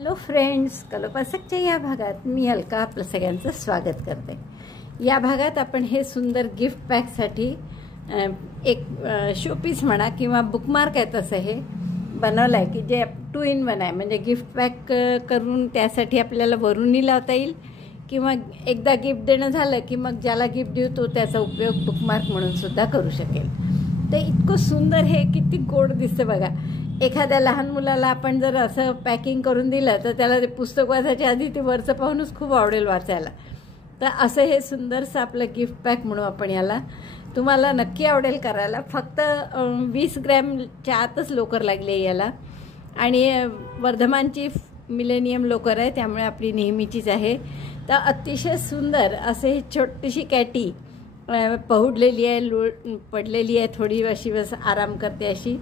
Hello friends, कलोपासकच्या या भागात मी अलका आपलं सगळ्यांचं स्वागत करते। या भागात आपण हे सुंदर गिफ्ट पॅकसाठी एक शोपीस म्हणा किंवा बुकमार्क आहे तसं हे बनवलं आहे की जे 2 in 1 आहे। म्हणजे गिफ्ट पॅक करून त्यासाठी आपल्याला वरूनही लावता येईल किंवा एकदा गिफ्ट देणं झालं की मग ज्याला गिफ्ट देऊ तो त्याचा उपयोग बुकमार्क म्हणून सुद्धा करू शकेल। तर इतकं सुंदर हे किती गोड दिसतं बघा। एखाद्या लहान मुलाला आपण जर असं पॅकिंग करून दिलं तर त्याला ते पुस्तक वाचायच्या आधी ते वरचं पाहूनच खूप आवडेल वाचायला। तर असं हे सुंदरसं आपलं गिफ्ट पॅक म्हणू आपण याला। तुम्हाला नक्की आवडेल करायला। फक्त 20 ग्रॅमच्या आतच लोकर लागली आहे याला आणि वर्धमानची मिलेनियम लोकर आहे, त्यामुळे आपली नेहमीचीच आहे। तर अतिशय सुंदर असे ही छोटीशी कॅटी पहुडलेली आहे, पडलेली आहे, थोडी अशी बस आराम करते अशी।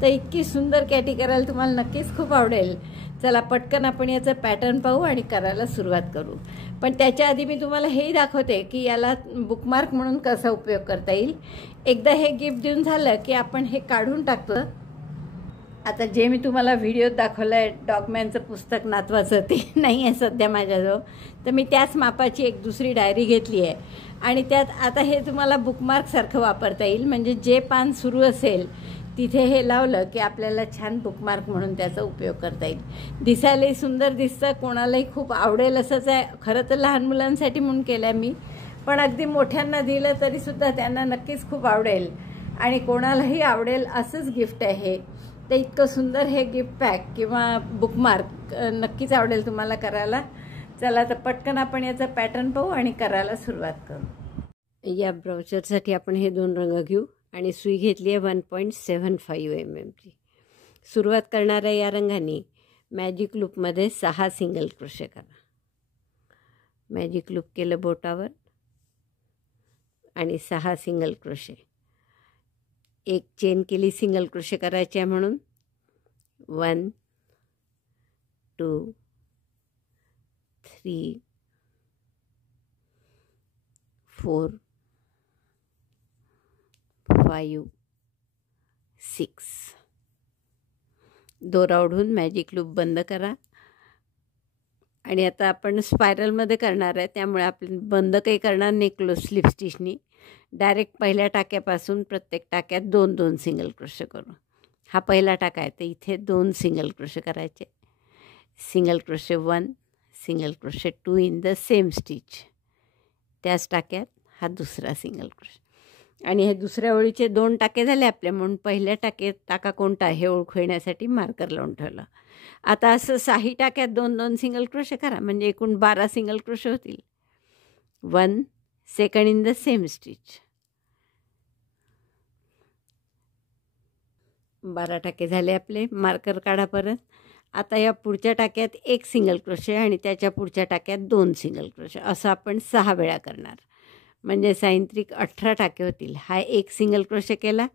तर इतकी सुंदर कॅटी करायला तुम्हाला नक्कीच खूप आवडेल। चला पटकन आपण याचं पॅटर्न पाहू आणि करायला सुरुवात करू। पण त्याच्या आधी मी तुम्हाला हेही दाखवते की याला बुकमार्क म्हणून कसा उपयोग करता येईल। एकदा हे गिफ्ट देऊन झालं की आपण हे काढून टाकतो। आता जे मी तुम्हाला व्हिडिओत दाखवलं आहे डॉगमॅनचं पुस्तक नातवाचं ते नाही आहे सध्या माझ्याजवळ, तर मी त्याच मापाची एक दुसरी डायरी घेतली आहे आणि त्यात आता हे तुम्हाला बुकमार्कसारखं वापरता येईल। म्हणजे जे पान सुरू असेल तिथे हे लावलं की आपल्याला छान बुकमार्क म्हणून त्याचा उपयोग करता येईल। दिसायलाही सुंदर दिसतं, कोणालाही खूप आवडेल असंच आहे। खरं तर लहान मुलांसाठी म्हणून केलं आहे मी, पण अगदी मोठ्यांना दिलं तरीसुद्धा त्यांना नक्कीच खूप आवडेल आणि कोणालाही आवडेल असंच गिफ्ट आहे। तर इतकं सुंदर हे गिफ्ट पॅक किंवा बुकमार्क नक्कीच आवडेल तुम्हाला करायला। चला तर पटकन आपण याचा पॅटर्न पाहू आणि करायला सुरुवात करू। या ब्राउचरसाठी आपण हे 2 रंग घेऊ आणि सुई घेतली आहे 1.75 mm ची। सुरुवात करणाऱ्या या रंगाने मॅजिक लूपमध्ये 6 सिंगल क्रोशे करा। मॅजिक लूप केलं बोटावर आणि 6 सिंगल क्रोशे। एक चेन केली सिंगल क्रोशे करायचे आहे म्हणून 1 2 3 4 5 6। दोरा ओढून मॅजिक लूप बंद करा आणि आता आपण स्पायरलमध्ये करणार आहे, त्यामुळे आपण बंद काही करणार नाही क्लोज स्लिप स्टिचनी। डायरेक्ट पहिल्या टाक्यापासून प्रत्येक टाक्यात 2-2 सिंगल क्रोशे करू। हा पहिला टाका आहे तर इथे 2 सिंगल क्रोशे करायचे। Single crochet 1 single crochet 2 in the same stitch. त्याच टाक्यात हा दुसरा सिंगल क्रोशे आणि हे दुसऱ्या ओळीचे 2 टाके झाले आपले, म्हणून पहिल्या टाका कोणता हे ओळखू येण्यासाठी मार्कर लावून ठेवलं। आता असं 6 टाक्यात 2-2 सिंगल क्रोशे करा, म्हणजे एकूण 12 सिंगल क्रोशे होतील। 1 second in the same stitch. 12 टाके झाले आपले, मार्कर काढा परत। आता या पुढच्या टाक्यात 1 सिंगल क्रोशे आणि त्याच्या पुढच्या टाक्यात 2 सिंगल क्रोशे, असं आपण 6 वेळा करणार, म्हणजे सायंत्रिक 18 टाके होतील। हा 1 सिंगल क्रोशे केला,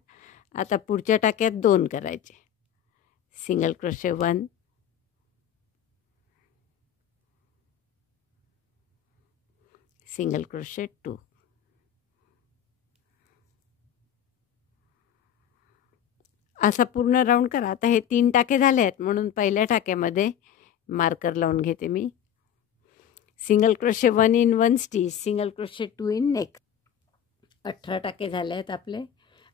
आता पुढच्या टाक्यात 2 करायचे। Single crochet 1 single crochet 2। असा पूर्ण राऊंड करा। आता हे 3 टाके झाले आहेत म्हणून पहिल्या टाक्यामध्ये मार्कर लावून घेते मी। Single crochet 1 in 1 stitch, single crochet 2 in next. 18 टाके झाले आहेत आपले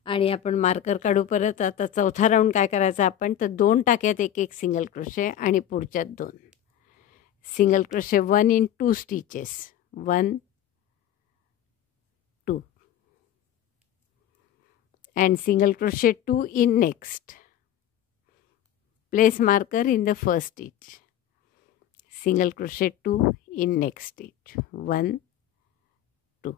आणि आपण मार्कर काढू परत। आता चौथा राऊंड काय करायचा आपण, तर 2 टाक्यात 1-1 सिंगल क्रोशे आणि पुढच्यात 2 single crochet 1 in 2 stitches. 1 2 and single crochet 2 in next. Place marker in the first stitch. Single crochet 2 in next stitch. 1 2।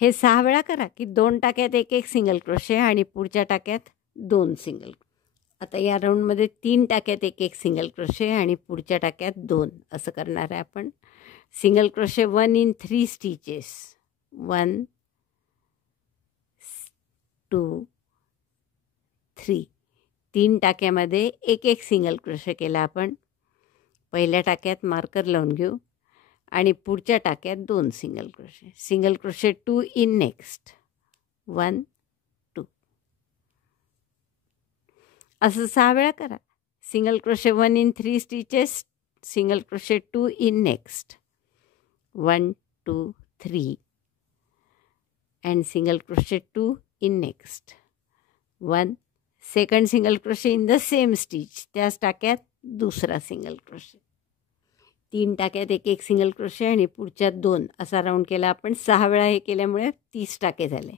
हे 6 वेळा करा की 2 टाक्यात 1-1 सिंगल क्रोशे आणि पुढच्या टाक्यात 2 सिंगल। आता या राऊंडमध्ये 3 टाक्यात 1-1 सिंगल क्रोशे आणि पुढच्या टाक्यात 2 असं करणार आहे आपण। Single crochet 1 in 3 stitches. 1 2 3। 3 टाक्यामध्ये 1-1 single crochet केला आपण। पहिल्या टाक्यात मार्कर लावून घेऊ आणि पुढच्या टाक्यात 2 single crochet. Single crochet 2 in next. 1 2। असं 6 वेळा करा। single crochet 1 in 3 stitches, single crochet 2 in next, 1 2 3, and single crochet 2 in next, 1, second single crochet in the same stitch, त्याच टाक्यात दुसरा सिंगल क्रोशे, 3 टाक्यात एक सिंगल क्रोशे आणि पुढच्या 2 असा राऊंड केला आपण. 6 वेळा हे केल्यामुळे 30 टाके झाले.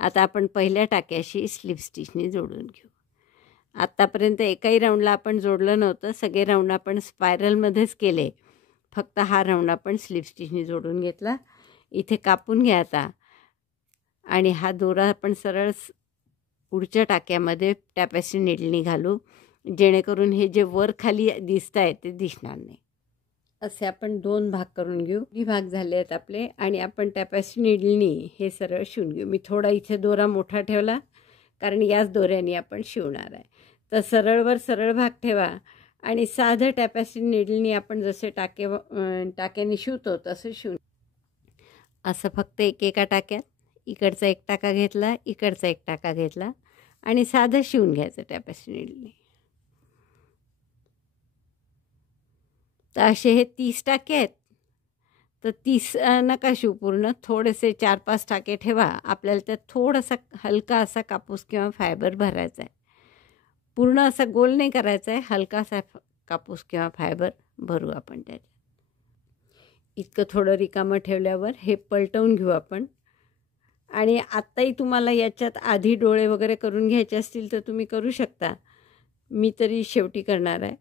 आता आपण पहिल्या टाक्याशी स्लिप स्टिचने जोडून घेऊ. आत्तापर्यंत एकाही राऊंडला आपण जोडलं नव्हतं, सगळे राऊंड आपण स्पायरलमध्येच केले. फक्त हा राऊंड आपण स्लिप स्टिचने जोडून घेतला. इथे कापून घ्या आता आणि हा दोरा आपण सरळ पुढच्या टाक्यामध्ये टॅपेस्ट्री नीडलनी घालू, जेणेकरून हे जे वर खाली दिसत आहे ते दिसणार नाही. असे आपण 2 भाग करून घेऊ. 2 भाग झाले आहेत आपले आणि आपण टॅपेस्ट्री नीडलनी हे सरळ शिवून घेऊ. मी थोडा इथे दोरा मोठा ठेवला कारण याच दोऱ्याने आपण शिवणार आहे. तर सरळवर सरळ भाग ठेवा आणि साधं टॅपेस्ट्री नीडलनी आपण जसे टाक्याने शिवतो तसं शिवून. असं फक्त एका टाक्यात इकडचा एक टाका घेतला, इकडचा एक टाका घेतला आणि साधं शिवून घ्यायचं टॅपेस्ट्री नीडलनी. तर असे हे 30 टाके आहेत. तर 30 नका शिवू पूर्ण, थोडेसे 4-5 टाके ठेवा. आपल्याला त्यात थोडासा हलका असा कापूस किंवा फायबर भरायचा आहे. पूर्ण असा गोल नाही करायचा आहे, हलकासा कापूस किंवा फायबर भरू आपण त्याच्यात. इतकं थोडं रिकामं ठेवल्यावर हे पलटवून घेऊ आपण. आणि आत्ताही तुम्हाला याच्यात आधी डोळे वगैरे करून घ्यायचे असतील तर तुम्ही करू शकता. मी तरी शेवटी करणार आहे.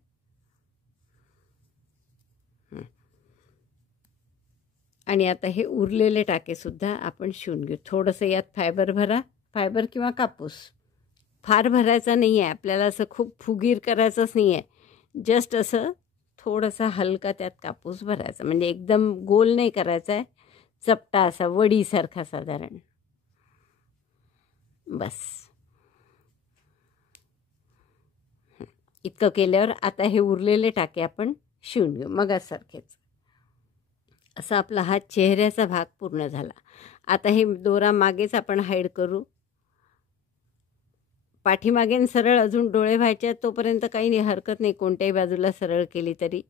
आणि आता हे उरलेले टाकेसुद्धा आपण शिवून घेऊ. थोडंसं यात फायबर भरा, फायबर किंवा कापूस. फार भरायचा नाही आहे आपल्याला, असं खूप फुगीर करायचंच नाही आहे. जस्ट असं थोडासा हलका त्यात कापूस भरायचा, म्हणजे एकदम गोल नाही करायचा आहे, चपटा असा वडीसारखा साधारण. बस इतकं केल्यावर आता हे उरलेले टाके आपण शिवून घेऊ मगासारखेच. असा आपला हा चेहऱ्याचा भाग पूर्ण झाला. आता हे दोरा मागेच आपण हाईड करू. पाठीमागेन सरळ अजून डोळे व्हायचे तोपर्यंत काही नाही, हरकत नाही, कोणत्याही बाजूला सरळ केली तरी.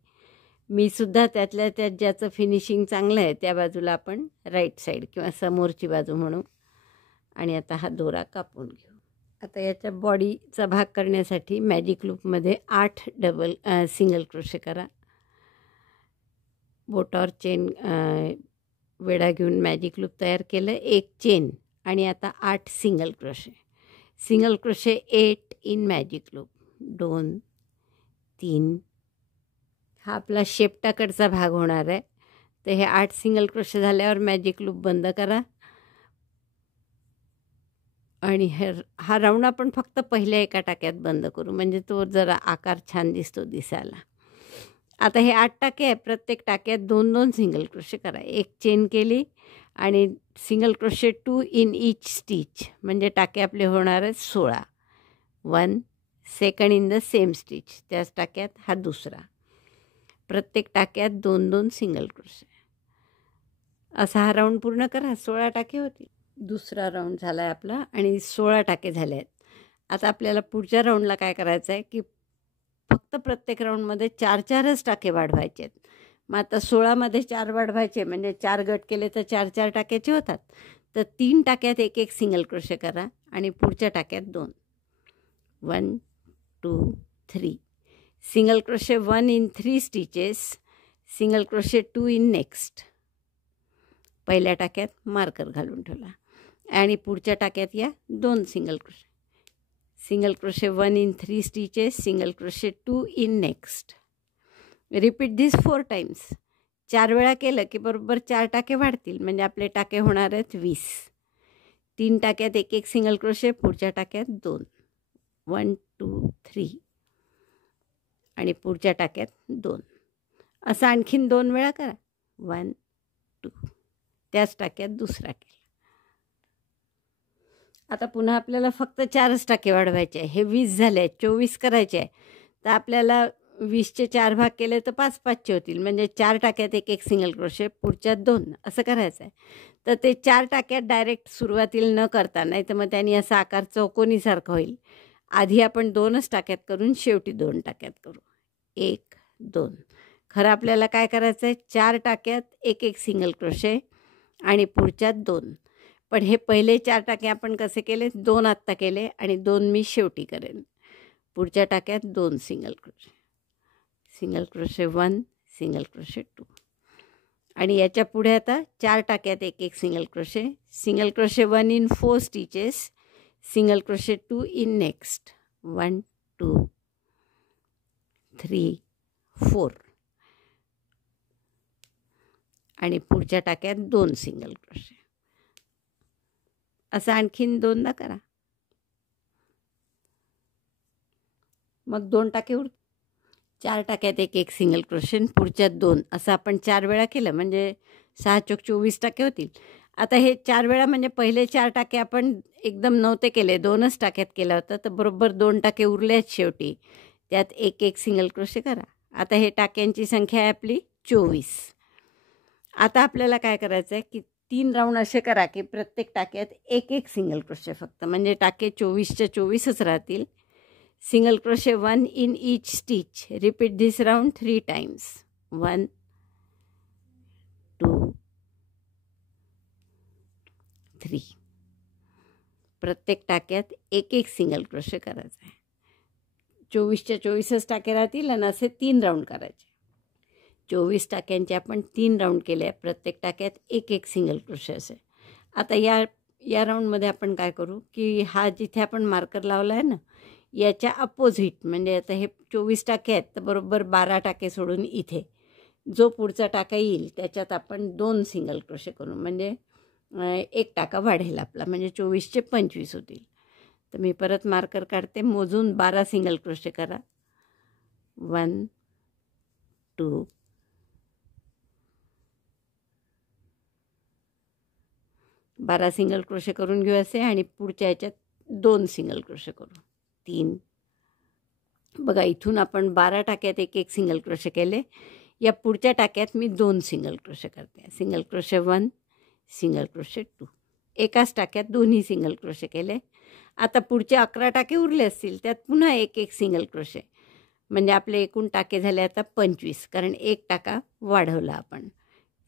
मी सुद्धा त्यातल्या त्यात ज्याचं फिनिशिंग चांगलं आहे त्या बाजूला आपण राईट साईड किंवा समोरची बाजू म्हणू. आणि आता हा दोरा कापून घेऊ. आता याच्या बॉडीचा भाग करण्यासाठी मॅजिक लूपमध्ये 8 सिंगल क्रोशे करा. बोटावर चेन वेढा घेऊन मॅजिक लूप तयार केलं, एक चेन आणि आता 8 single crochet. Single crochet 8 in magic loop, 2 3. हा आपला शेपटाकडचा भाग होणार आहे. तर हे 8 सिंगल क्रोशे झाल्यावर मॅजिक लूप बंद करा. आणि हा राऊंड आपण फक्त पहिल्या एका टाक्यात बंद करू, म्हणजे तो जरा आकार छान दिसतो दिसायला. आता हे 8 टाके आहे, प्रत्येक टाक्यात 2-2 सिंगल क्रोशे करा. एक चेन केली आणि single crochet 2 in each stitch, म्हणजे टाके आपले होणार आहेत 16. 1 second in the same stitch, त्याच टाक्यात हा दुसरा. प्रत्येक टाक्यात 2-2 सिंगल क्रोशे. असा हा राऊंड पूर्ण करा. 16 टाके होतील. दुसरा राऊंड झाला आहे आपला आणि 16 टाके झाले आहेत. आता आपल्याला पुढच्या राऊंडला काय करायचं आहे की फक्त प्रत्येक राऊंडमध्ये 4-4च टाके वाढवायचे आहेत. मग आता 16मध्ये 4 वाढवायचे, म्हणजे 4 गट केले तर 4-4 टाक्याचे होतात. तर 3 टाक्यात एक सिंगल क्रोशे करा आणि पुढच्या टाक्यात 2. 1 2 3. Single crochet 1 in 3 stitches, single crochet 2 in next. पहिल्या टाक्यात मार्कर घालून ठेवला आणि पुढच्या टाक्यात या 2 single crochet. Single crochet 1 in 3 stitches, single crochet 2 in next. Repeat this 4 times. 4 वेळा केलं की बरोबर 4 टाके वाढतील, म्हणजे आपले टाके होणार आहेत 20. 3 टाक्यात एक सिंगल क्रोशे, पुढच्या टाक्यात 2. 1 2 3 आणि पुढच्या टाक्यात 2. असं आणखीन 2 वेळा करा. 1 2. त्याच टाक्यात दुसरा केला. आता पुन्हा आपल्याला फक्त 4च टाके वाढवायचे आहे. हे 20 झाले आहेत, 24 करायचे आहे. तर आपल्याला 20चे 4 भाग केले तर 5-5चे होतील, म्हणजे 4 टाक्यात एक सिंगल क्रोशे, पुढच्यात 2 असं करायचं आहे. तर ते 4 टाक्यात डायरेक्ट सुरुवातीला न करता, नाही तर मग त्यांनी असा आकार चौकोनीसारखा होईल. आधी आपण 2च टाक्यात करून शेवटी 2 टाक्यात करू. 1 2. खरं आपल्याला काय करायचं आहे, 4 टाक्यात एक एक सिंगल क्रोशे आणि पुढच्यात 2. पण हे पहिले 4 टाके आपण कसे केले, 2 आत्ता केले आणि 2 मी शेवटी करेन. पुढच्या टाक्यात 2 single crochet, single crochet 1, single crochet 2. आणि याच्या पुढे आता 4 टाक्यात एक एक single crochet, single crochet 1 in 4 stitches, single crochet 2 in next 1 2 3 4. आणि पुढच्या टाक्यात 2 सिंगल क्रोशे. असं आणखीन 2दा करा. मग 2 टाके उरतात. 4 टाक्यात एक एक सिंगल क्रोशे, पुढच्यात 2. असं आपण 4 वेळा केलं म्हणजे 6 चोक 24 टाके होतील. आता हे 4 वेळा म्हणजे पहिले 4 टाके आपण एकदम नव्हते केले, 2च टाक्यात केलं होतं, तर बरोबर 2 टाके उरलेच शेवटी. त्यात एक एक सिंगल क्रोशे करा. आता हे टाक्यांची संख्या आहे आपली 24. आता आपल्याला काय करायचं आहे की 3 राऊंड असे करा की प्रत्येक टाक्यात एक एक सिंगल क्रोशे फक्त, म्हणजे टाके 24च्या 24च राहतील. Single crochet 1 in each stitch. Repeat this round 3 times. 1 2 3. प्रत्येक टाक्यात एक एक सिंगल क्रोशे करायचं आहे. 24च्या 24च टाके राहतील आणि असे 3 राऊंड करायचे. 24 टाक्यांचे आपण 3 राऊंड केले. प्रत्येक टाक्यात एक एक सिंगल क्रोशे असे. आता या राऊंडमध्ये आपण काय करू की हा जिथे आपण मार्कर लावला आहे ना, याच्या अपोजिट, म्हणजे आता हे 24 टाके आहेत, तर बरोबर 12 टाके सोडून इथे जो पुढचा टाका येईल त्याच्यात आपण 2 सिंगल क्रोशे करू, म्हणजे एक टाका वाढेल आपला, म्हणजे 24चे 25 होतील. तर मी परत मार्कर काढते. मोजून 12 सिंगल क्रोशे करा. 1 2 12 सिंगल क्रोशे करून घेऊ असे आणि पुढच्या याच्यात 2 सिंगल क्रोशे करू. 3. बघा, इथून आपण 12 टाक्यात एक एक सिंगल क्रोशे केले. या पुढच्या टाक्यात मी 2 सिंगल क्रोशे करते. Single crochet 1, single crochet 2. एकाच टाक्यात दोन्ही सिंगल क्रोशे केले. आता पुढचे 11 टाके उरले असतील, त्यात पुन्हा एक एक सिंगल क्रोशे, म्हणजे आपले एकूण टाके झाले आता 25, कारण एक टाका वाढवला आपण.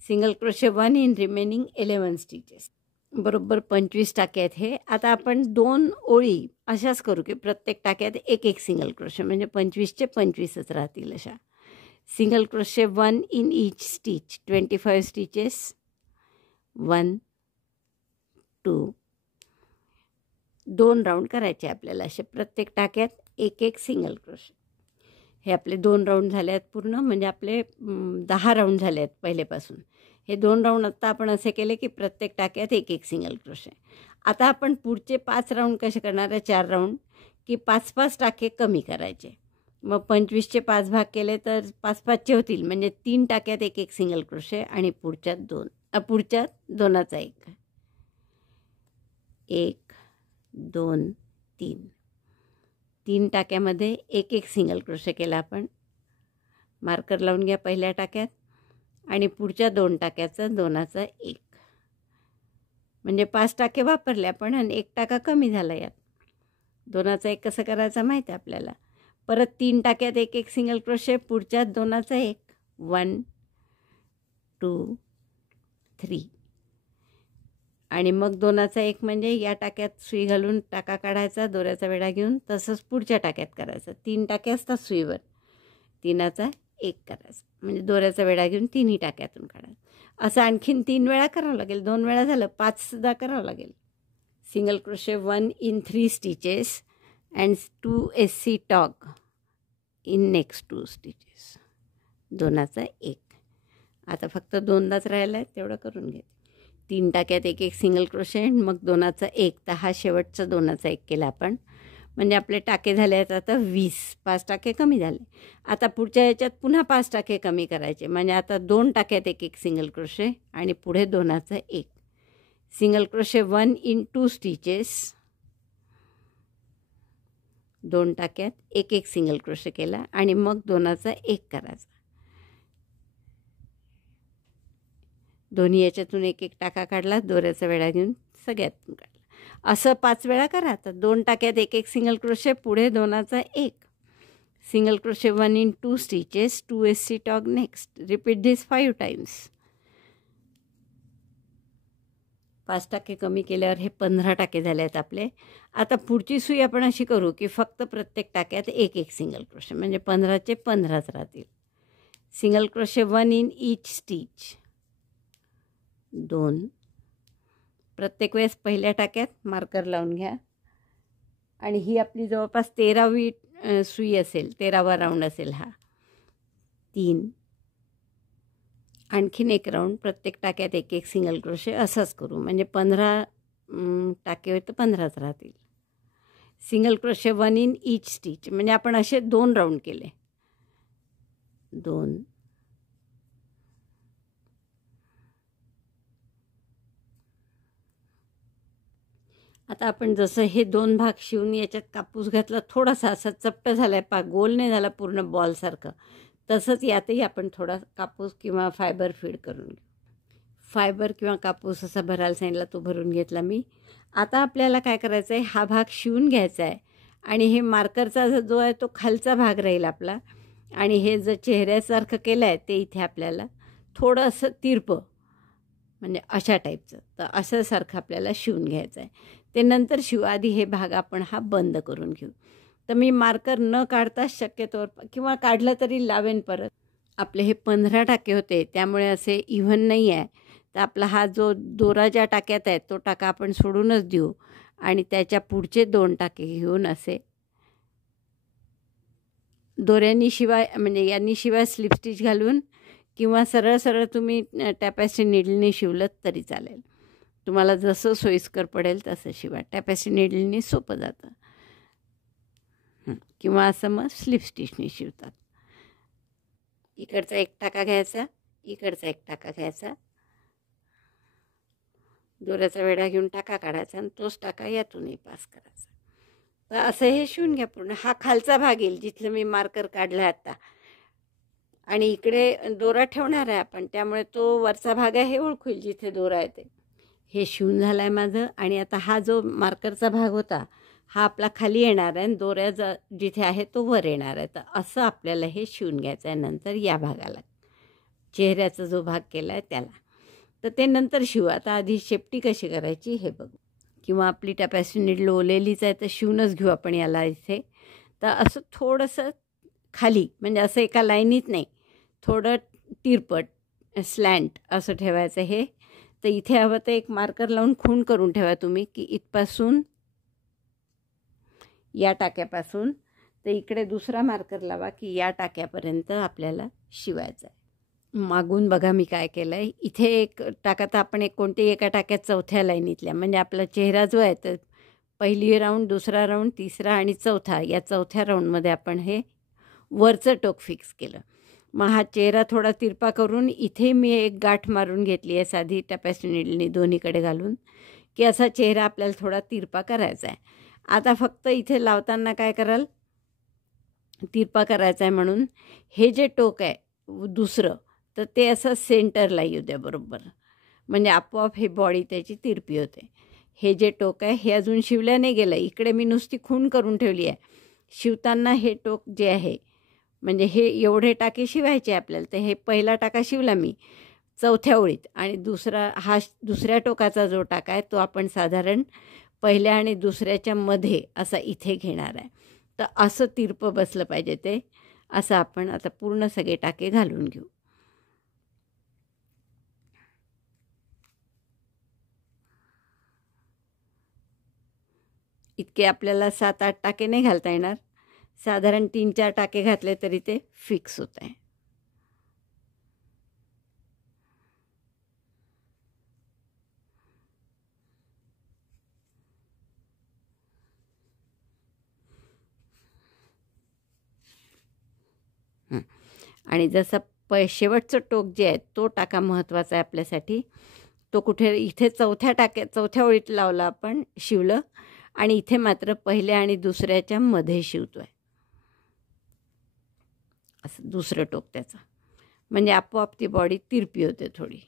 Single crochet 1 in remaining 11 stitches. बरोबर 25 टाके आहेत हे. आता आपण 2 ओळी अशाच करू की प्रत्येक टाक्यात एक एक सिंगल क्रोशे, म्हणजे 25चे 25च राहतील अशा. Single crochet 1 in each stitch, 25 stitches. 1 2. 2 round करायचे आपल्याला असे. प्रत्येक टाक्यात एक एक सिंगल क्रोशे. हे आपले 2 राऊंड झाले आहेत पूर्ण, म्हणजे आपले 10 राऊंड झाले आहेत पहिलेपासून. हे 2 राऊंड आत्ता आपण असे केले की प्रत्येक टाक्यात एक एक सिंगल क्रोशे. आता आपण पुढचे 5 राऊंड कसे करणार आहे, 4 राऊंड, की 5-5 टाके कमी करायचे. मग 25चे 5 भाग केले तर 5-5चे होतील, म्हणजे 3 टाक्यात एक एक सिंगल क्रोशे आणि पुढच्यात 2, पुढच्यात 2चा 1. 1 2 3. 3 टाक्यामध्ये एक एक सिंगल क्रोशे केला आपण. मार्कर लावून घ्या पहिल्या टाक्यात आणि पुढच्या 2 टाक्याचा 2चा 1, म्हणजे 5 टाके वापरले आपण आणि 1 टाका कमी झाला यात. 2चा 1 कसं करायचं माहिती आहे आपल्याला. परत 3 टाक्यात एक एक सिंगल क्रोशे, पुढच्यात 2चा 1. 1 2 3. आणि मग 2चा 1 म्हणजे या टाक्यात सुई घालून टाका काढायचा, दोऱ्याचा वेढा घेऊन. तसंच पुढच्या टाक्यात करायचं. 3 टाके असतात सुईवर, 3चा 1 करायचा, म्हणजे दोऱ्याचा वेढा घेऊन 3ही टाक्यातून काढायचं. असं आणखीन 3 वेळा करावं लागेल. 2 वेळा झालं, 5सुद्धा करावं लागेल. Single crochet 1 in 3 stitches and 2 SC tog in next 2 stitches. 2चा 1. आता फक्त 2दाच राहिला आहे, तेवढं करून घे. 3 टाक्यात एक एक सिंगल क्रोशे, मग 2चा 1. तर हा शेवटचा 2चा 1 केला आपण, म्हणजे आपले टाके झाले आहेत आता 20. 5 टाके कमी झाले. आता पुढच्या याच्यात पुन्हा 5 टाके कमी करायचे, म्हणजे आता 2 टाक्यात एक एक सिंगल क्रोशे आणि पुढे 2चा 1. Single crochet 1 in 2 stitches. 2 टाक्यात एक एक सिंगल क्रोशे केला आणि मग 2चा 1 करायचा. दोन्ही याच्यातून एक एक टाका काढला, दोऱ्याचा वेढा घेऊन सगळ्यातून काढला. असं 5 वेळा करा. तर 2 टाक्यात एक एक सिंगल क्रोशे, पुढे 2चा 1 single crochet 1 in 2 stitches, 2 SC tog next. Repeat this 5 times. 5 टाके कमी केल्यावर हे 15 टाके झाले आहेत आपले. आता पुढची सुई आपण अशी करू की फक्त प्रत्येक टाक्यात एक एक सिंगल क्रोशे, म्हणजे 15चे 15च राहतील. Single crochet 1 in each stitch, 2. प्रत्येक वेळेस पहिल्या टाक्यात मार्कर लावून घ्या. आणि ही आपली जवळपास 13वी सुई असेल, 13वा राऊंड असेल हा. 3. आणखीन एक राऊंड प्रत्येक टाक्यात एक एक सिंगल क्रोशे असंच करू, म्हणजे 15 टाके तर 15च राहतील. Single crochet 1 in each stitch, म्हणजे आपण असे 2 राऊंड केले. 2. आता आपण जसं हे 2 भाग शिवून याच्यात कापूस घातला, थोडासा असा चपट झाला आहे, पा गोल नाही झाला पूर्ण बॉलसारखं, तसंच यातही आपण थोडा कापूस किंवा फायबर फीड करून घेऊ. फायबर किंवा कापूस असा भरायला सांगितला, तो भरून घेतला मी. आता आपल्याला काय करायचं आहे, हा भाग शिवून घ्यायचा आहे आणि हे मार्करचा जो आहे तो खालचा भाग राहील आपला, आणि हे जर चेहऱ्यासारखं केलं आहे ते इथे आपल्याला थोडं असं तिरपं, म्हणजे अशा टाईपचं, तर असं सारखं आपल्याला शिवून घ्यायचं आहे. ते नंतर शिवू, आधी हे भाग आपण हा बंद करून घेऊ. तर मी मार्कर न काढता शक्यतोवर, किंवा काढलं तरी लावेन परत. आपले हे 15 टाके होते, त्यामुळे असे इव्हन नाही आहे. तर आपला हा जो दोरा ज्या टाक्यात आहे तो टाका आपण सोडूनच देऊ आणि त्याच्या पुढचे 2 टाके घेऊन असे दोऱ्यांनी शिवाय, म्हणजे यांनी शिवाय स्लिप स्टिच घालून किंवा सरळ सरळ तुम्ही टॅपॅस्ट्री नीडलने शिवलं तरी चालेल. तुम्हाला जसं सोयीस्कर पडेल तसं शिवा. टॅपॅस्ट्री नीडलने सोपं जातं, किंवा असं मग स्लिप स्टिचने शिवतात. इकडचा एक टाका घ्यायचा, इकडचा एक टाका घ्यायचा, दोऱ्याचा वेढा घेऊन टाका काढायचा आणि तोच टाका यातूनही पास करायचा. तर असं हे शिवून घ्या पूर्ण. हा खालचा भाग येईल जिथलं मी मार्कर काढला आता, आणि इकडे दोरा ठेवणार आहे आपण, त्यामुळे तो वरचा भाग आहे हे ओळखू येईल जिथे दोरा आहे ते. हे शिवून झालं आहे माझं. आणि आता हा जो मार्करचा भाग होता हा आपला खाली येणार आहे आणि दोऱ्या जिथे आहे तो वर येणार आहे. तर असं आपल्याला हे शिवून घ्यायचं आहे. नंतर या भागाला, चेहऱ्याचा जो भाग केला आहे त्याला, तर ते नंतर शिवू. आता आधी शेपटी कशी करायची हे बघू. किंवा आपली टॅपॅस्ट्री नीडल ओलेलीच आहे तर शिवूनच घेऊ आपण याला इथे. तर असं थोडंसं खाली, म्हणजे असं एका लाईनीत नाही, थोडं तिरपट स्लँट असं ठेवायचं हे. तर इथे हवं तर एक मार्कर लावून खूण करून ठेवा तुम्ही, की इथपासून या टाक्यापासून तर इकडे दुसरा मार्कर लावा की या टाक्यापर्यंत आपल्याला शिवायचं आहे. मागून बघा मी काय केलं आहे. इथे एक टाका, तर आपण कोणत्याही एका टाक्यात चौथ्या लाईनीतल्या, म्हणजे आपला चेहरा जो आहे तर पहिली राऊंड, दुसरा राऊंड, तिसरा आणि चौथा, या चौथ्या राऊंडमध्ये आपण हे वरचं टोक फिक्स केलं. मग हा चेहरा थोडा तिरपा करून इथे मी एक गाठ मारून घेतली आहे साधी टॅपॅस्ट्री नीडलने दोन्हीकडे घालून, की असा चेहरा आपल्याला थोडा तिरपा करायचा आहे. आता फक्त इथे लावताना काय कराल, तिरपा करायचा आहे म्हणून हे जे टोक आहे दुसरं, तर ते असं सेंटरला येऊ द्या बरोबर, म्हणजे आपोआप हे बॉडी त्याची तिरपी होते. हे जे टोक आहे हे अजून शिवल्या नाही गेलं, इकडे मी नुसती खूण करून ठेवली आहे. शिवताना हे टोक जे आहे, म्हणजे हे एवढे टाके शिवायचे आपल्याला, तर हे पहिला टाका शिवला मी चौथ्या ओळीत, आणि दुसऱ्या टोकाचा जो टाका आहे तो आपण साधारण पहिल्या आणि दुसऱ्याच्या मध्ये असा इथे घेणार आहे. तर असं तिरपं बसलं पाहिजे ते. असं आपण आता पूर्ण सगळे टाके घालून घेऊ. इतके आपल्याला 7-8 टाके नाही घालता येणार, साधारण 3-4 टाके घातले तरी ते फिक्स होत आहे. आणि जसं शेवटचं टोक जे आहे तो टाका महत्त्वाचा आहे आपल्यासाठी. तो कुठे इथे चौथ्या ओळीत लावला आपण, शिवलं, आणि इथे मात्र पहिल्या आणि दुसऱ्याच्या मध्ये शिवतो आहे असं दुसरं टोक त्याचं, म्हणजे आपोआप ती बॉडी तिरपी होते थोडी.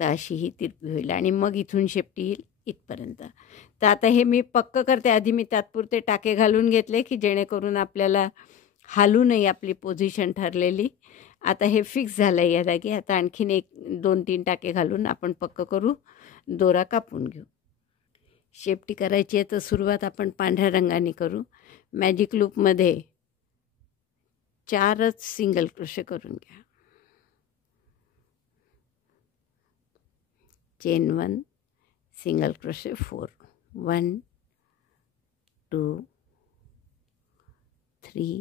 तर अशी ही तिरपी होईल आणि मग इथून शेपटी येईल इथपर्यंत. तर आता हे मी पक्क करते. आधी मी तात्पुरते टाके घालून घेतले की जेणेकरून आपल्याला हालू नाही आपली पोझिशन ठरलेली. आता हे फिक्स झालं आहे या जागी. आता आणखीन 1-2-3 टाके घालून आपण पक्क करू, दोरा कापून घेऊ. शेपटी करायची आहे तर सुरुवात आपण पांढऱ्या रंगाने करू. मॅजिक लूपमध्ये 4च सिंगल क्रोशे करून घ्या. Chain 1, single crochet 4, 1 2 3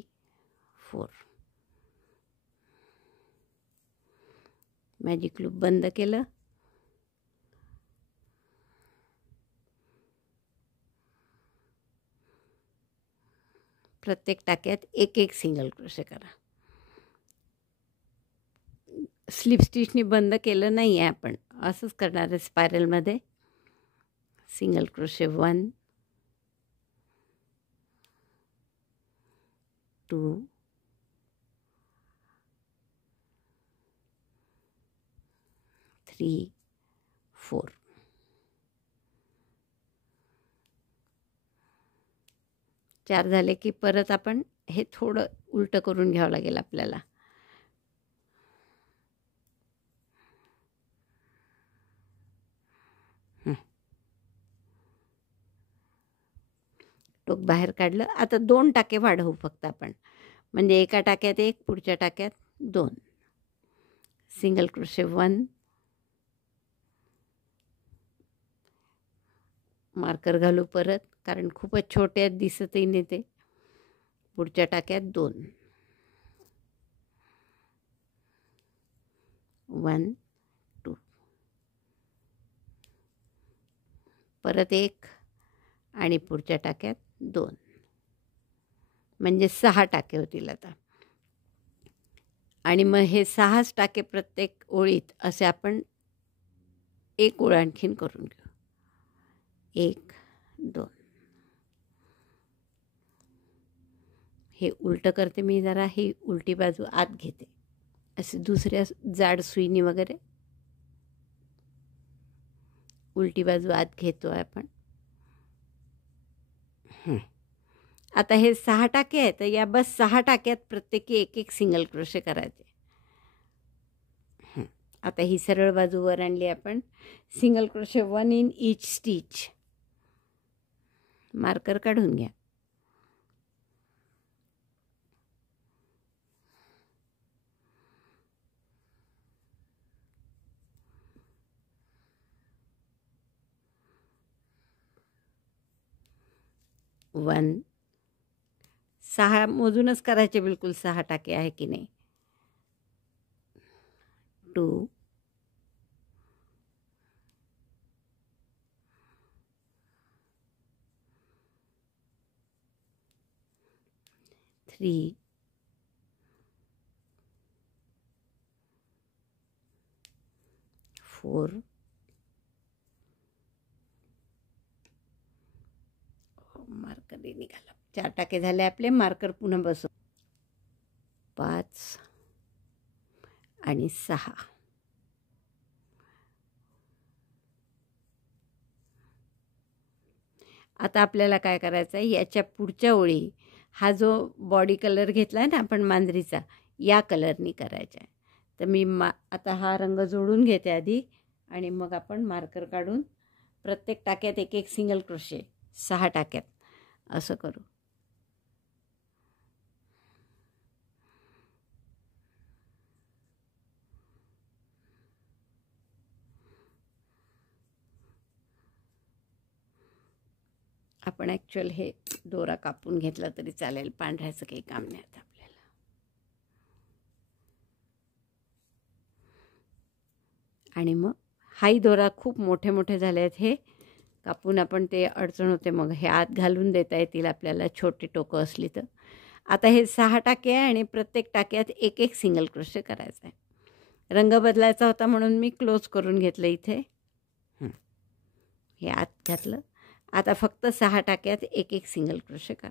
4. Magic loop बंद केलं. प्रत्येक टाक्यात 1-1 सिंगल क्रोशे करा. स्लिप स्टिचनी बंद केलं नाही आहे आपण, असंच करणार आहे स्पायरलमध्ये. Single crochet 1 2 3 4. चार झाले की परत आपण हे थोडं उलटं करून घ्यावं लागेल आपल्याला. टोक बाहेर काढलं. आता 2 टाके वाढवू फक्त आपण, म्हणजे एका टाक्यात 1, पुढच्या टाक्यात 2. सिंगल क्रोशे 1, मार्कर घालू परत, कारण खूपच छोटे आहेत, दिसतही नाही ते. पुढच्या टाक्यात 2, 1 2, परत 1 आणि पुढच्या टाक्यात 2, म्हणजे 6 टाके होतील आता. आणि मग हे 6च टाके प्रत्येक ओळीत असे आपण एक ओळ आणखीन करून घेऊ. 1 2. हे उलटं करते मी जरा. ही उलटी बाजू आत घेते, असे दुसऱ्या जाड सुईनी वगैरे उलटी बाजू आत घेतो आहे आपण. आता हे 6 टाके आहेत, तर या बस 6 टाक्यात प्रत्येकी 1-1 सिंगल क्रोशे करायचे. आता ही सरळ बाजू वर आणली आपण. Single crochet 1 in each stitch. Marker काढून घ्या. वन 6 मोजूनच करायचे, बिलकुल 6 टाके आहे की नाही. 2 3 4 मार्कर निघाला. 4 टाके झाले आपले. मार्कर पुन्हा बसव. 5 आणि 6. आता आपल्याला काय करायचं आहे, याच्या पुढच्या ओळी हा जो बॉडी कलर घेतला आहे ना आपण मांजरीचा, या कलरनी करायचा आहे. तर मी आता हा रंग जोडून घेते आधी, आणि मग आपण मार्कर काढून प्रत्येक टाक्यात 1-1 सिंगल क्रोशे, 6 टाक्यात असं करू. आपण ॲक्च्युअल हे दोरा कापून घेतला तरी चालेल, पांढऱ्याचं काही काम नाही आता आपल्याला. आणि मग हाही दोरा खूप मोठे मोठे झाले आहेत, हे कापून आपण ते अडचण होते, मग हे आत घालून देता येतील आपल्याला छोटी टोकं असली तर. आता हे 6 टाके आहे आणि प्रत्येक टाक्यात 1-1 सिंगल क्रोशे करायचा आहे. रंग बदलायचा होता म्हणून मी क्लोज करून घेतलं इथे. हे आत घातलं. आता फक्त 6 टाक्यात 1-1 सिंगल क्रोशे करा.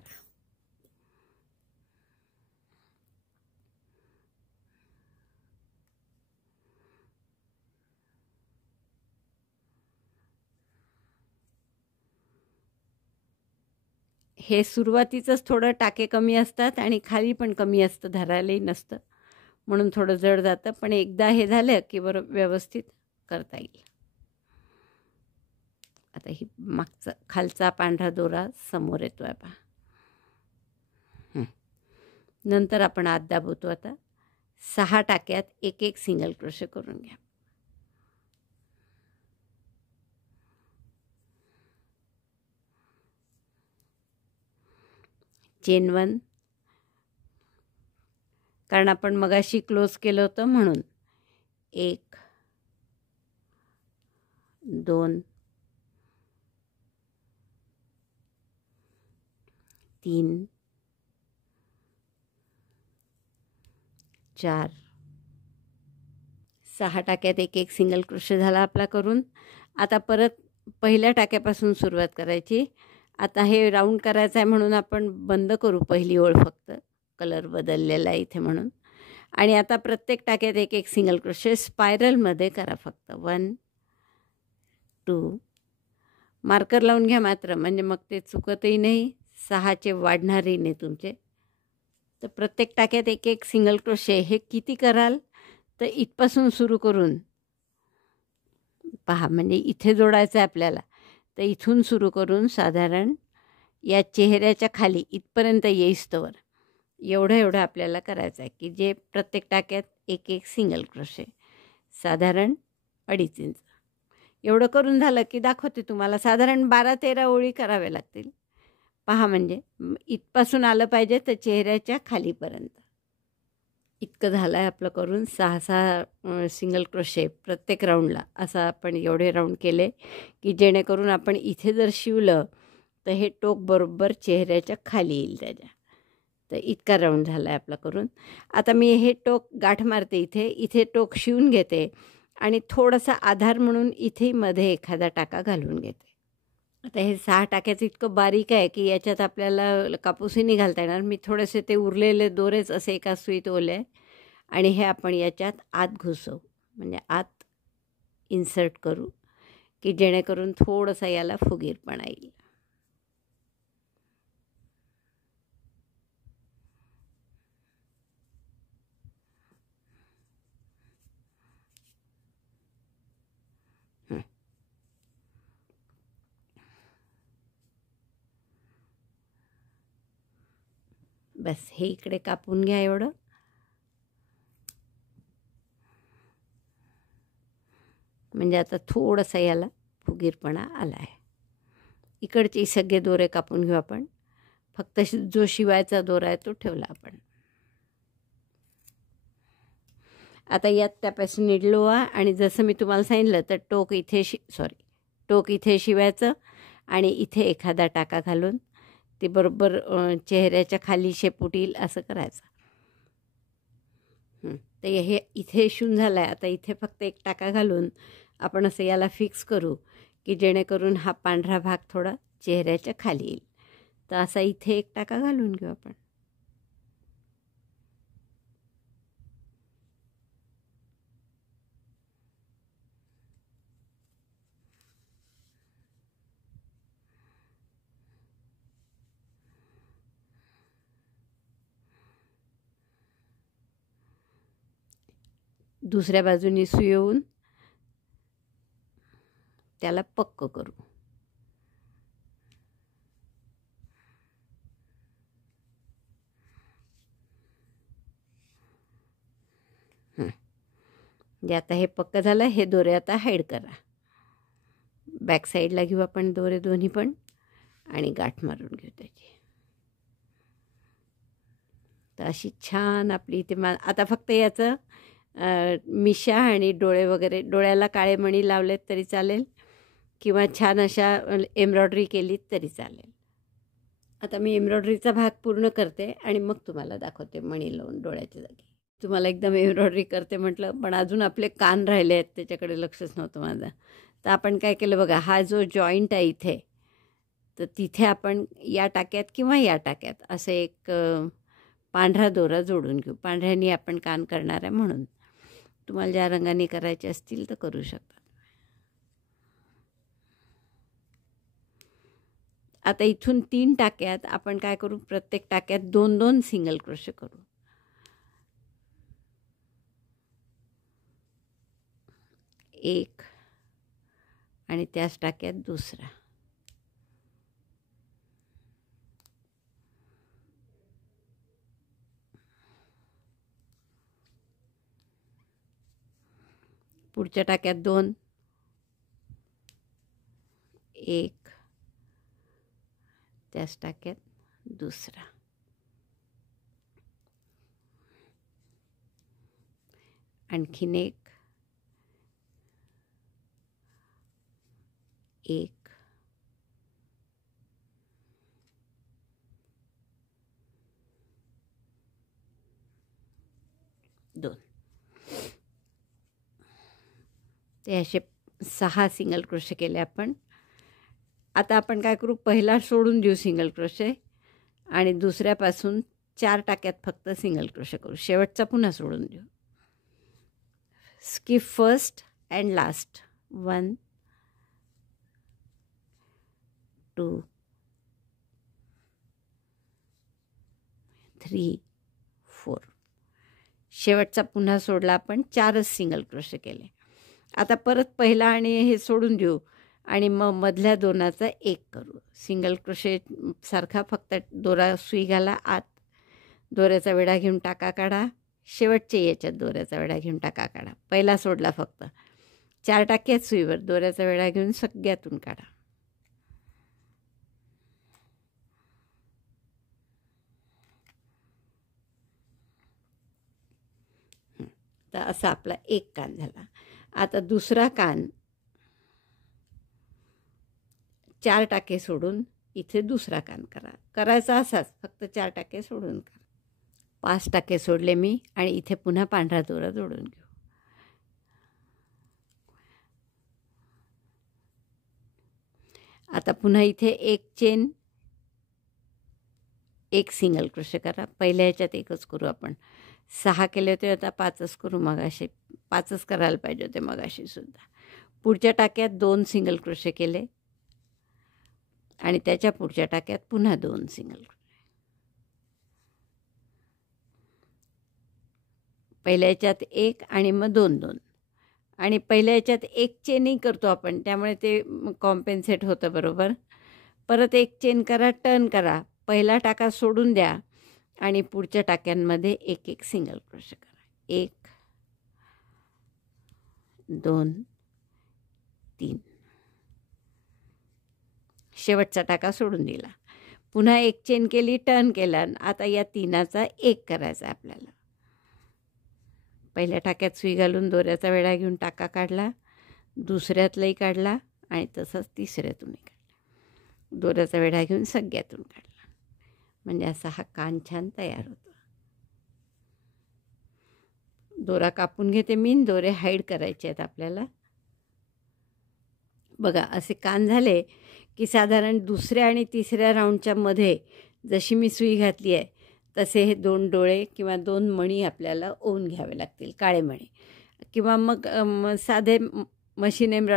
हे सुरुवातीचंच थोडं टाके कमी असतात आणि खाली पण कमी असतं, धरायलाही नसतं, म्हणून थोडं जड जातं. पण एकदा हे झालं की बरोबर व्यवस्थित करता येईल. आता ही मागचा खालचा पांढरा दोरा समोर येतो आहे पहा. नंतर आपण आत दाबवतो. आता 6 टाक्यात एक एक सिंगल क्रोशे करून घ्या. चेन 1, कारण आपण मगाशी क्लोज केलं होतं म्हणून 1 2 3 4 6 टाक्यात एक एक सिंगल क्रोशे झाला आपला करून. आता परत पहिल्या टाक्यापासून सुरुवात करायची. आता हे राऊंड करायचं आहे म्हणून आपण बंद करू पहिली ओळ, फक्त कलर बदललेला आहे इथे म्हणून. आणि आता प्रत्येक टाक्यात एक एक सिंगल क्रोशे स्पायरलमध्ये करा फक्त. 1 2 मार्कर लावून घ्या मात्र, म्हणजे मग ते चुकतही नाही, 6चे वाढणारही नाही तुमचे. तर प्रत्येक टाक्यात एक एक सिंगल क्रोशे. हे किती कराल तर इथपासून सुरू करून पहा, म्हणजे इथे जोडायचं आहे आपल्याला, तर इथून सुरू करून साधारण या चेहऱ्याच्या खाली इथपर्यंत येईस्तवर एवढं आपल्याला करायचं आहे की जे प्रत्येक टाक्यात एक एक सिंगल क्रोशे, साधारण 2.5 इंच. एवढं करून झालं की दाखवते तुम्हाला. साधारण 12-13 ओळी कराव्या लागतील पहा, म्हणजे इथपासून आलं पाहिजे तर चेहऱ्याच्या खालीपर्यंत. इतकं झालं आहे आपलं करून. 6 सिंगल क्रोशे प्रत्येक राऊंडला. असं आपण एवढे राऊंड केले की जेणेकरून आपण इथे जर शिवलं तर हे टोक बरोबर चेहऱ्याच्या खाली येईल त्याच्या. तर इतका राऊंड झाला आहे आपला करून. आता मी हे टोक गाठ मारते इथे टोक शिवून घेते आणि थोडासा आधार म्हणून इथे मध्ये एखादा टाका घालून घेते. आता हे 6 टाक्याचं इतकं बारीक आहे की याच्यात आपल्याला कापूसही नाही घालता येणार. मी थोडेसे ते उरलेले दोरेच असे एका सुईत ओले आणि हे आपण याच्यात आत घुसवू, म्हणजे आत इन्सर्ट करू की जेणेकरून थोडंसं याला फुगीरपणा येईल. बस हे इकडे कापून घ्या एवढं. म्हणजे आता थोडंसं याला फुगीरपणा आला आहे. इकडचे सगळे दोरे कापून घेऊ आपण. फक्त जो शिवायचा दोरा आहे तो ठेवला आपण. आता यात त्यापासून निडलोवा आणि जसं मी तुम्हाला सांगितलं तर टोक इथे शिवायचं आणि इथे एखादा टाका घालून ते बरोबर चेहऱ्याच्या खाली शेपूट असं करायचं. तर हे इथे शिवून झालं आहे. आता इथे फक्त एक टाका घालून आपण असं याला फिक्स करू की जेणेकरून हा पांढरा भाग थोडा चेहऱ्याच्या खाली येईल. तर असा इथे एक टाका घालून घेऊ आपण. दुसऱ्या बाजूनी सुई येऊन त्याला पक्क करू. जे आता हे पक्क झालं. हे दोरे आता हाईड करा. बॅक साईडला घेऊ आपण दोरे दोन्ही पण आणि गाठ मारून घेऊ त्याची. तर अशी छान आपली इथे आता फक्त याचं मिशा आणि डोळे वगैरे, डोळ्याला काळे मणी लावलेत तरी चालेल किंवा छान अशा एम्ब्रॉयडरी केलीत तरी चालेल. आता मी एम्ब्रॉयडरीचा भाग पूर्ण करते आणि मग तुम्हाला दाखवते मणी लावून डोळ्याच्या जागी. तुम्हाला एकदम एम्ब्रॉयडरी करते म्हटलं, पण अजून आपले कान राहिले आहेत, त्याच्याकडे लक्षच नव्हतं माझं. तर आपण काय केलं बघा, हा जो जॉईंट आहे इथे, तर तिथे आपण या टाक्यात किंवा या टाक्यात असं एक पांढरा दोरा जोडून घेऊ. पांढऱ्याने आपण कान करणार आहे म्हणून. तुम्हाला ज्या रंगाने करायचे असतील तर करू शकता. आता इथून 3 टाक्यात आपण काय करू, प्रत्येक टाक्यात 2-2 सिंगल क्रोशे करू. एक आणि त्याच टाक्यात दुसरा. पुढच्या टाक्यात 2, एक, त्याच टाक्यात दुसरा. आणखीन एक, दोन. ते असे 6 सिंगल क्रोशे केले आपण. आता आपण काय करू, पहिला सोडून देऊ सिंगल क्रोशे आणि दुसऱ्यापासून 4 टाक्यात फक्त सिंगल क्रोशे करू. शेवटचा पुन्हा सोडून देऊ. Skip first and last. 1 2 3 4. शेवटचा पुन्हा सोडला आपण, 4च सिंगल क्रोशे केले. आता परत पहिला आणि हे सोडून देऊ आणि मग मधल्या दोनाचा एक करू. सिंगल क्रोशे सारखा फक्त दोरा सुई घाला आत, दोऱ्याचा वेढा घेऊन टाका काढा. शेवटचे याच्यात दोऱ्याचा वेढा घेऊन टाका काढा. पहिला सोडला फक्त 4 टाके आहेत सुईवर, दोऱ्याचा वेढा घेऊन सगळ्यातून काढा. तर असा आपला एक कान झाला. आता दुसरा कान 4 टाके सोडून इथे दुसरा कान करायचा असाच, फक्त 4 टाके सोडून करा. 5 टाके सोडले मी आणि इथे पुन्हा पांढरा दोरा जोडून घेऊ. आता पुन्हा इथे एक चेन, एक सिंगल क्रोशे करा. पहिल्या ह्याच्यात एकच करू आपण. 6 केले होते, आता 5च करू. मगाशी 5च करायला पाहिजे होते मगाशी सुद्धा. पुढच्या टाक्यात 2 सिंगल क्रोशे केले आणि त्याच्या पुढच्या टाक्यात पुन्हा 2 सिंगल क्रोशे. पहिल्या ह्याच्यात एक आणि मग 2-2 आणि पहिल्या ह्याच्यात एक चेनही करतो आपण, त्यामुळे ते कॉम्पेन्सेट होतं बरोबर. परत एक चेन करा, टर्न करा, पहिला टाका सोडून द्या आणि पुढच्या टाक्यांमध्ये एक एक सिंगल क्रोशे करा. 1 2 3. शेवटचा टाका सोडून दिला, पुन्हा एक चेन केली, टर्न केला. आता या 3चा एक करायचा आपल्याला. पहिल्या टाक्यात सुई घालून दोऱ्याचा वेढा घेऊन टाका काढला, दुसऱ्यातलाही काढला आणि तसंच तिसऱ्यातूनही काढला. दोऱ्याचा वेढा घेऊन सगळ्यातून काढला. म्हणजे असा हा कान छान तयार होतो. दोरा कापून घेते मी, दोरे हाईड करायचे आहेत आपल्याला. बघा असे कान झाले की साधारण दुसऱ्या आणि तिसऱ्या राऊंडच्या मध्ये जशी मी सुई घातली आहे तसे हे 2 डोळे किंवा 2 मणी आपल्याला ओवून घ्यावे लागतील, काळे मणी. किंवा मग साधे मशीन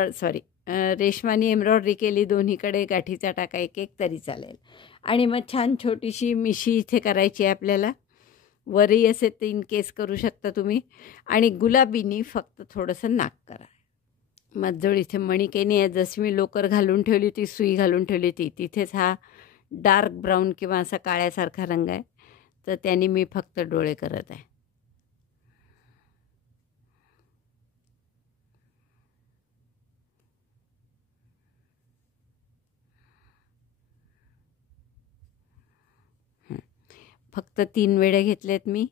रेशमानी एम्ब्रॉयडरी केली, दोन्हीकडे गाठीचा टाका एक एक तरी चालेल. आणि मग छान छोटीशी मिशी इथे करायची आहे आपल्याला. वरही असे 3 केस करू शकता तुम्ही. आणि गुलाबीनी फक्त थोडंसं नाक करा. मजजवळ इथे मणिकेनी आहे, जशी मी लोकर घालून ठेवली ती सुई घालून ठेवली तिथेच हा डार्क ब्राऊन किंवा असा काळ्यासारखा रंग आहे, तर त्यांनी मी फक्त डोळे करत आहे. फक्त 3 वेढे घेतलेत मी.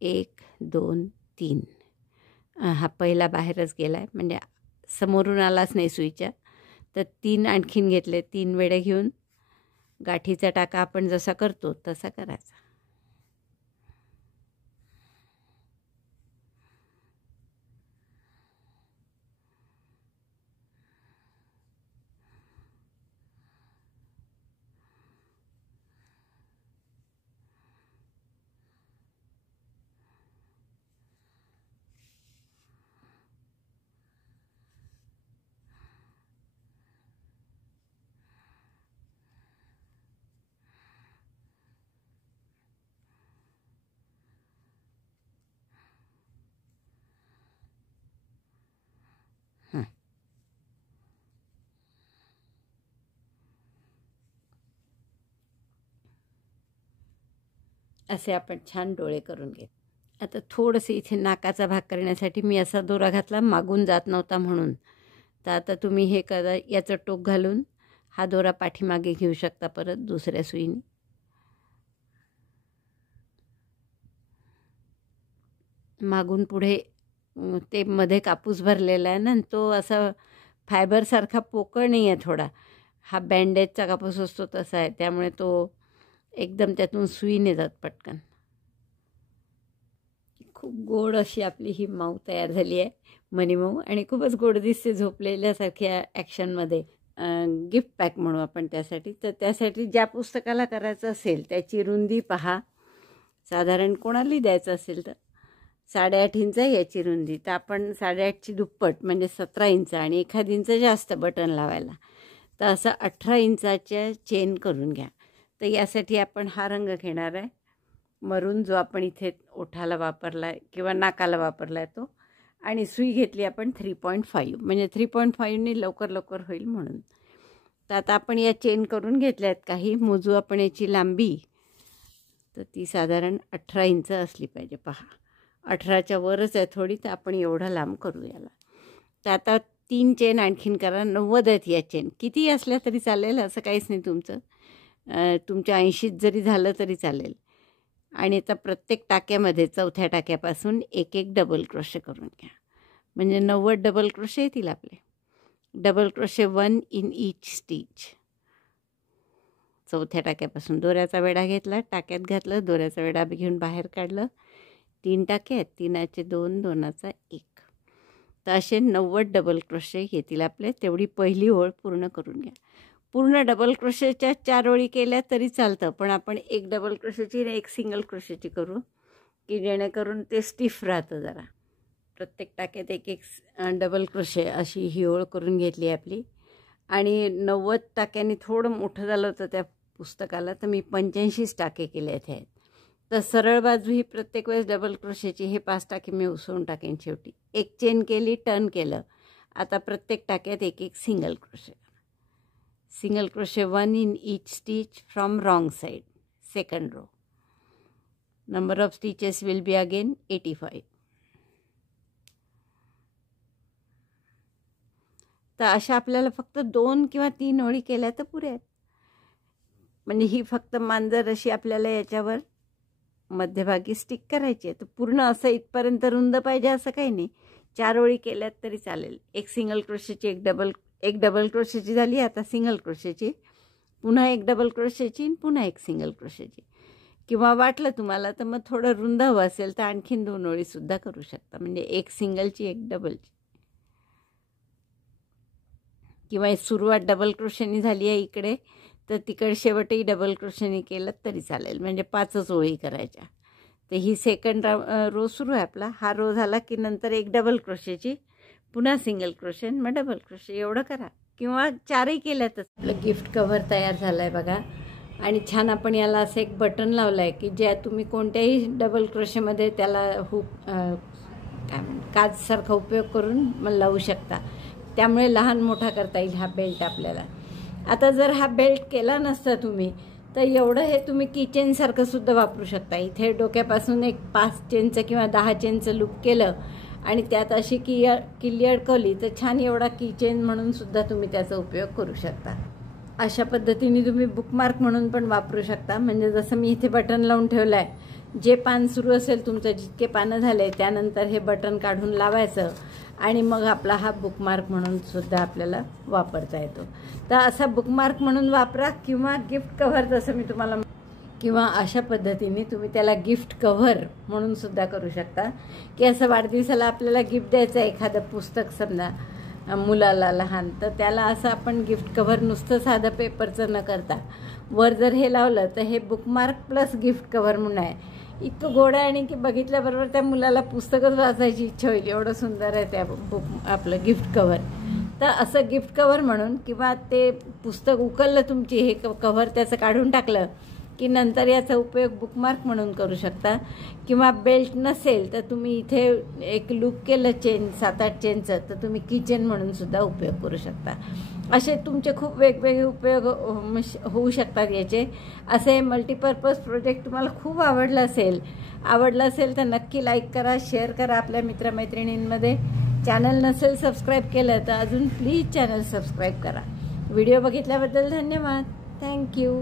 1 2 3. हा पहिला बाहेरच गेला आहे, म्हणजे समोरून आलाच नाही सुईच्या. तर 3 आणखीन घेतले. 3 वेढे घेऊन गाठीचा टाका आपण जसा करतो तसा करायचा. असे आपण छान डोळे करून घेत. आता थोडंसं इथे नाकाचा भाग करण्यासाठी मी असा दोरा घातला, मागून जात नव्हता म्हणून. तर आता तुम्ही हे करा, याचं टोक घालून हा दोरा पाठीमागे घेऊ शकता परत दुसऱ्या सुईने. मागून पुढे ते मध्ये कापूस भरलेला आहे ना, तो असा फायबरसारखा पोकळ नाही आहे थोडा. हा बँडेजचा कापूस असतो तसा आहे, त्यामुळे तो एकदम त्यातून सुईने जात पटकन. खूप गोड अशी आपली ही माऊ तयार झाली आहे, मनी माऊ, आणि खूपच गोड दिसते झोपलेल्यासारख्या ॲक्शनमध्ये. गिफ्ट पॅक म्हणू आपण त्यासाठी. तर त्यासाठी ज्या पुस्तकाला करायचं असेल त्याची रुंदी पहा. साधारण कोणालाही द्यायचं असेल तर 8.5 इंच याची रुंदी, तर आपण 8.5ची दुप्पट म्हणजे 17 इंच आणि 1 इंच जास्त बटन लावायला. तर असं 18 इंचाच्या चेन करून घ्या. तर यासाठी आपण हा रंग घेणार आहे मरून, जो आपण इथे ओठाला वापरला आहे किंवा नाकाला वापरला आहे तो. आणि सुई घेतली आपण 3.5, म्हणजे 3.5ने लवकर लवकर होईल म्हणून. तर आता आपण या चेन करून घेतल्या आहेत काही. मोजू आपण याची लांबी. तर ती साधारण 18 इंच असली पाहिजे. पहा 18च्या वरच आहे थोडी, तर आपण एवढा लांब करू याला. तर आता 3 चेन आणखीन करा. 90 आहेत या चेन. किती असल्या तरी चालेल, असं काहीच नाही तुमचं. तुमच्या 80 जरी झालं तरी चालेल. आणि आता प्रत्येक टाक्यामध्ये 4थ्या टाक्यापासून एक डबल क्रोशे करून घ्या, म्हणजे 90 डबल क्रोशे येतील आपले. Double crochet 1 in each stitch. 4थ्या टाक्यापासून दोऱ्याचा वेढा घेतला, टाक्यात घातलं, दोऱ्याचा वेढा घेऊन बाहेर काढलं. 3 टाके आहेत, 3चे 2, 2चा 1. तर असे 90 डबल क्रोशे येतील आपले. तेवढी पहिली ओळ पूर्ण करून घ्या. पूर्ण डबल क्रोशेच्या 4 ओळी केल्या तरी चालतं, पण आपण एक डबल क्रोशेची आणि एक सिंगल क्रोशेची करू, की जेणेकरून ते स्टिफ राहतं जरा. प्रत्येक टाक्यात एक डबल क्रोशे अशी ही ओळ करून घेतली आपली. आणि 90 टाक्यांनी थोडं मोठं झालं होतं त्या पुस्तकाला, तर मी 85 टाके केले आहेत. तर सरळ बाजू ही प्रत्येक वेळेस डबल क्रोशेची. हे 5 टाके मी उसळून टाकेन शेवटी. एक चेन केली, टर्न केलं. आता प्रत्येक टाक्यात एक single crochet. Single crochet 1 in each stitch from wrong side, second row. Number of stitches will be again 85. तर अशा आपल्याला फक्त 2 किंवा 3 ओळी केल्या तर पुरे आहेत. म्हणजे ही फक्त मांजर अशी आपल्याला याच्यावर मध्यभागी स्टिक करायची आहे. तर पूर्ण असं इथपर्यंत रुंद पाहिजे असं काही नाही. 4 ओळी केल्यात तरी चालेल. एक सिंगल क्रोशेची, एक डबल क्रोशेची झाली. आता सिंगल क्रोशेची, पुन्हा एक डबल क्रोशेची, पुन्हा एक सिंगल क्रोशेची. किंवा वाटलं तुम्हाला तर मग थोडं रुंद हवं असेल तर आणखीन 2 ओळीसुद्धा करू शकता, म्हणजे एक सिंगलची एक डबलची. किंवा सुरुवात डबल क्रोशेनी झाली आहे इकडे, तर तिकडे शेवटही डबल क्रोशेनी केलं तरी चालेल, म्हणजे 5च ओळी करायच्या. तर ही सेकंड रो सुरू आहे आपला. हा रो झाला की नंतर एक डबल क्रोशेची, पुन्हा सिंगल क्रोशे, मग डबल क्रोशे, एवढं करा. किंवा 4ही केल्यातच आपलं गिफ्ट कव्हर तयार झालं आहे बघा. आणि छान आपण याला असं एक बटन लावलं आहे की ज्या तुम्ही कोणत्याही डबल क्रोशेमध्ये त्याला काजसारखा उपयोग करून लावू शकता. त्यामुळे लहान मोठा करता येईल हा बेल्ट आपल्याला. आता जर हा बेल्ट केला नसता तुम्ही, तर एवढं हे तुम्ही किचेनसारखं सुद्धा वापरू शकता. इथे डोक्यापासून एक 5 चेनचं किंवा 10 चेनचं लूप केलं आणि त्यात अशी किल्ली अडकवली तर छान एवढा किचेन म्हणून सुद्धा तुम्ही त्याचा उपयोग करू शकता. अशा पद्धतीने तुम्ही बुकमार्क म्हणून पण वापरू शकता. म्हणजे जसं मी इथे बटन लावून ठेवलं आहे, जे पान सुरू असेल तुमचं, जितके पानं झाले त्यानंतर हे बटन काढून लावायचं आणि मग आपला हा बुकमार्क म्हणून सुद्धा आपल्याला वापरता येतो. तर असा बुकमार्क म्हणून वापरा किंवा गिफ्ट कव्हर, जसं मी तुम्हाला, किंवा अशा पद्धतीने तुम्ही त्याला गिफ्ट कव्हर म्हणून सुद्धा करू शकता. की असं वाढदिवसाला आपल्याला गिफ्ट द्यायचं आहे एखादं पुस्तक समजा मुलाला लहान, तर त्याला असं आपण गिफ्ट कव्हर नुसतं साधं पेपरचं न करता वर जर हे लावलं तर हे बुकमार्क प्लस गिफ्ट कव्हर म्हणून आहे. इतकं गोड आहे आणि की बघितल्याबरोबर त्या मुलाला पुस्तकच वाचायची इच्छा होईल, एवढं सुंदर आहे त्या आपलं गिफ्ट कव्हर. तर असं गिफ्ट कव्हर म्हणून, किंवा ते पुस्तक उकललं तुमची, हे कव्हर त्याचं काढून टाकलं की नंतर याचा उपयोग बुकमार्क म्हणून करू शकता, किंवा बेल्ट नसेल तर तुम्ही इथे एक लूप केलं चेन 7-8 चेनचं तर तुम्ही किचन म्हणून सुद्धा उपयोग करू शकता. असे तुमचे खूप वेगवेगळे उपयोग होऊ शकतात याचे. असे मल्टीपर्पज प्रोजेक्ट तुम्हाला खूप आवडलं असेल तर नक्की लाईक करा, शेअर करा आपल्या मित्रमैत्रिणींमध्ये. चॅनल नसेल सबस्क्राईब केलं तर अजून प्लीज चॅनल सबस्क्राईब करा. व्हिडिओ बघितल्याबद्दल धन्यवाद. थँक्यू.